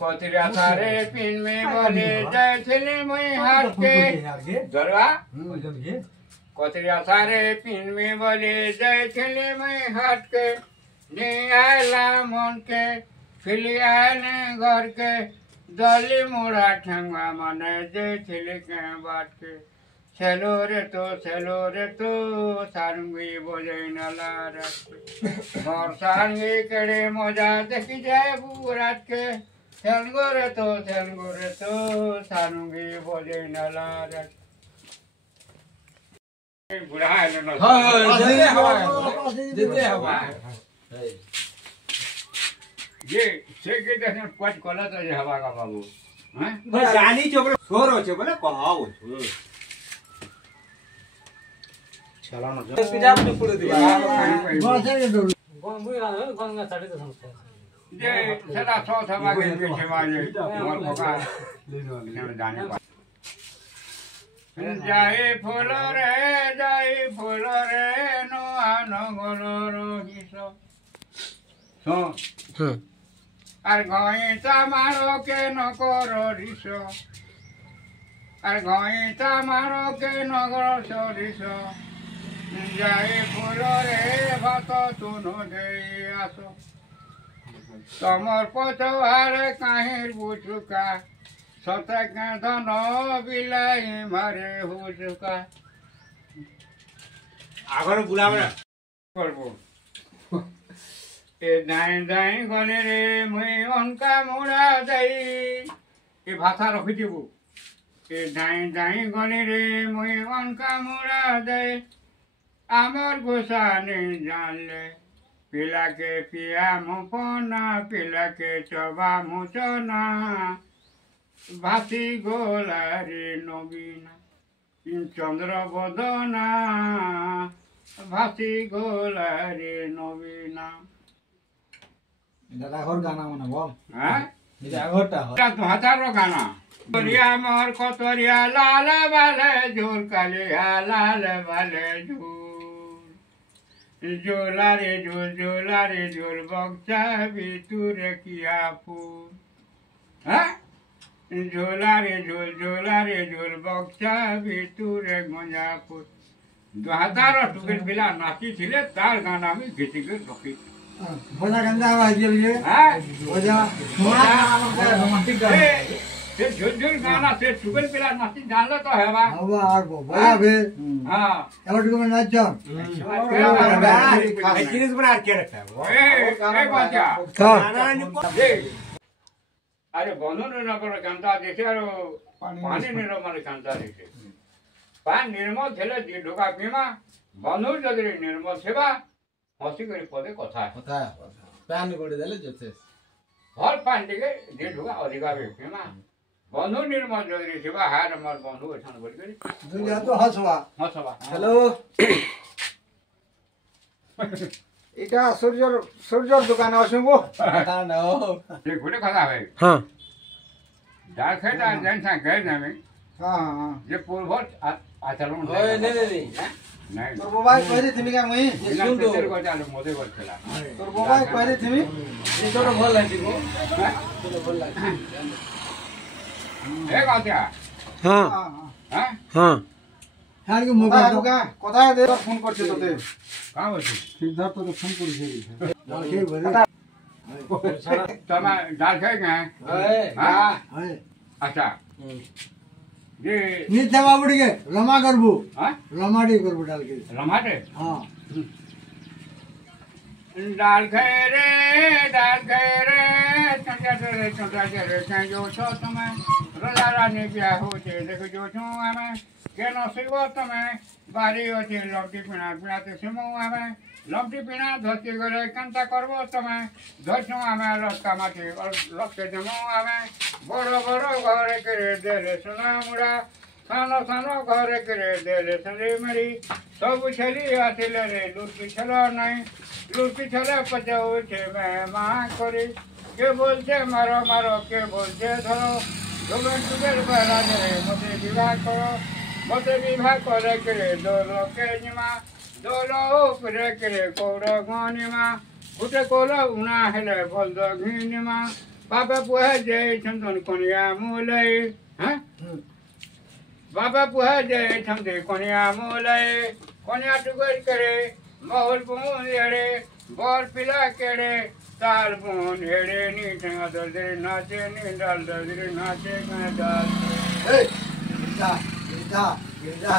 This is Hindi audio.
कोतरिया सारे पिन में बोले जय छिले मुई हाथ के जरवा कोतरिया सारे पिन में बोले जय छिले मुई हाथ के ने आला मन के फिलिया ने घर के दली मुड़ा ठंगा मने जय छिले के बात के चलो रे तो सारंगी बोले नला रात और सारंगी कड़े मजा देखी जाए बुरात के चलगो रे तो सारंगी बोले नला रात बुढ़ा है ना जितने हवा ये सेके देने पट कोला तो ये हवा का बाबू हैं जानी चोबले छोर हो चोबले कहाओ चला ना पिजाब ने पुरे दिया ये सदा सौ थमा के पीछे वाले मोर कोका जाने पा जाए फूल रे नो आनो गोलो रोहिसो सो আর ঘইতা মারো কে নকর রিস আর ঘইতা মারো কে নগর সরিস যাই ফুল রে ভাত তুনো দেই আসো তোমার পথহারে কাহির বুঝুকা সতকে ধন বিলাই মারে হুজুকা আগরে বুলাবে করবো ए दाई दाई गले रे मुई अनका मुड़ा दाई ए भाषा रखी देबो ए दाई दाई गले रे मुई अनका मुड़ा दाई आमर गोसा नहीं जानले पिला के पिया मुपना पिला के चबा मुचना भासी गोला रे नबीना चंद्र बदना भासी गोला रे नबीना दादा और गाना मना बोल हैं ये आगोटा हो तो हजारों गाना कोरिया मोर कोतरिया लाल वाले झूल कालिया लाल वाले झूल झूला रे झूल बक्सा भीतर किया फूल हैं झूला रे झूल बक्सा भीतर गंजा फूल 2000 टुकड़ बिला नाची थिले तार गाना में गीत रखी बोला गंदा आवाज के लिए हां बोला रोमांटिक गाना से झुल गाना से टुकड़ बिला नाची जानला तो है बा हवा आग बोला बे हां और तुम नाच जाओ किस बना के रखा है ए बाजा गाना अरे बनो ने नगर कांता देखे अरे पानी ने माने कांता देखे पान निर्मल थेले दी ढोका पीमा बनो जदरे निर्मल सेवा हसी करी पदे कथा पैन गोड़े देले जते हर पान दिके दी ढोका अधिकार पीमा बनो निर्मल जदरे सेवा हार मर बनो छन बोल करी दुनिया तो हसवा हेलो এটা সূর্যর দোকানে আসুগো না ये गुड़े खा है हां दाल खेता जैन सा गए ना में हां हां ये पूर्वज आचरण ओए नहीं नहीं তোর মোবাইল কইরে তুমি কা মুই सुन दो को चालू मोदे कर खेला তোর মোবাইল কইরে তুমি ये तो भल लागी को तो भल लागी ए गातिया हां हां हैं हां হ্যাঁ কি মোবাইল দোকা কোথায় দে ফোন করছে তোতে कहां बसी সিদ্ধার্থ তো ফোন করেছে কে বলে तमा दाल खाए गए हां হ্যাঁ अच्छा ये নিতে বাবুড়িকে রমা করবো हां রমাডি করবো ডালকে रमाटे হ্যাঁ दाल खाए रे चंदा रे जो छो तुम्हें रोजारा ने बिया हो जे देखो जो छो हमें के न सिगो तुम्हें बारी होती लपटी पिना ते सिमो हमें लपटी पिना धोती गरे कंता करबो तुम्हें धोछो हमें रस्ता माटी और लक्ष्य जमो हमें बड़ो घरे करे देले सुना मुड़ा सानो घरे करे देले सरे मरी सब छली आतिले रे लुटी छलो नहीं लुटी छले पचाओ छे मैं मां करी के बोलते मारो के बोलते धरो दोगन तुगेर बहरा रे मते विवाह करे करे दोलो के निमा दोलो उपरे करे कोड़ा गानिमा उठे कोला उना हेले बोल दो घिनिमा बाबा पुहा जय चंदन कोनिया मूलय हाँ बाबा पुहा जय चंदे कोनिया मूलय कोनिया टुगर करे माहौल बुन एड़े बोर पिला केड़े ताल बुन एड़े नी ठंगा दर्दे नाचे नी डाल दर्दे नाचे कने डाल गिरजा गिरजा गिरजा